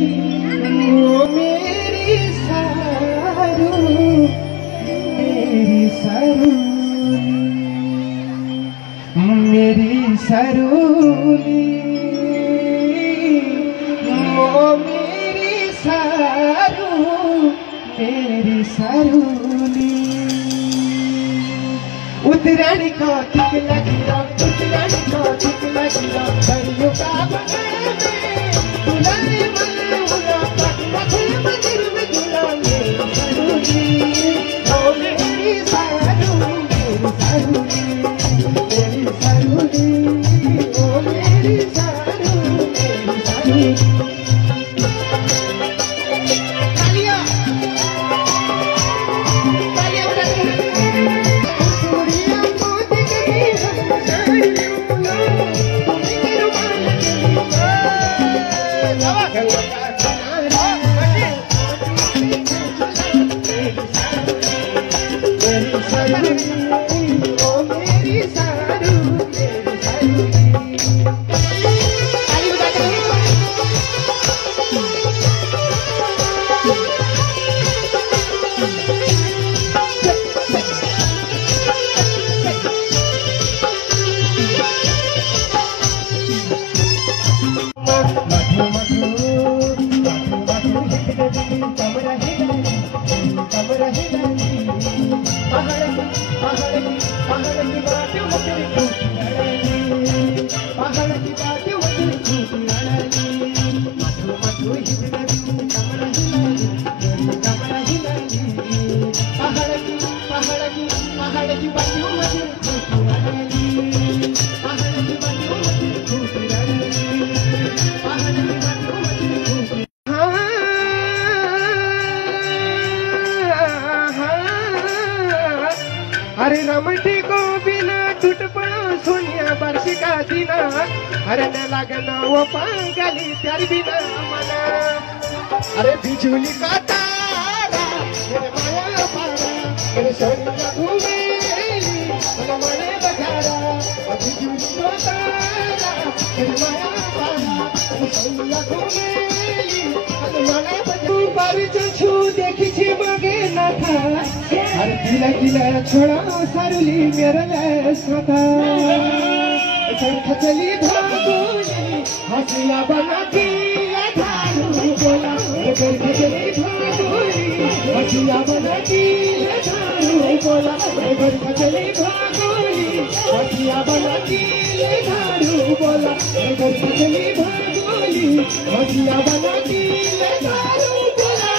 ओ मेरी सारू, मेरी सरूली, मेरी सरूली, ओ मेरी सारू, मेरी सरूली। उतराण को टिक लगिरा, उतराण को टिक लगिरा, परियों का बगल में बुलाए मन उड़ा, पगले मंदिर में झूला मेरी सरूली, ओ मेरी सारू, मेरी सरूली, मेरी सरूली, ओ मेरी सारू, मेरी सरूली। अरे रमटी को बिना टूट पड़ा सोनिया बरसी का दीना, अरे न लगना वो पागली प्यार बिना मना। अरे बिजुली का तारा मेरे माया पारा, मेरे सोनिया घूमेली मेरे मने बजारा। बिजुली का तारा मेरे माया पारा, मेरे सोनिया घूमेली मेरे मने बजारा। बारी जो छू देखी छी मगे न था, अरे किला किला छोड़ा सरुली मेरा स्वता। चली भागोली हसिया बना दिया झाड़ू बोला, चली भागोली हसिया बना दिया झाड़ू बोला, चली भागोली हसिया बना दिया झाड़ू बोला, चली भागोली हसिया बना दिया झाड़ू बोला।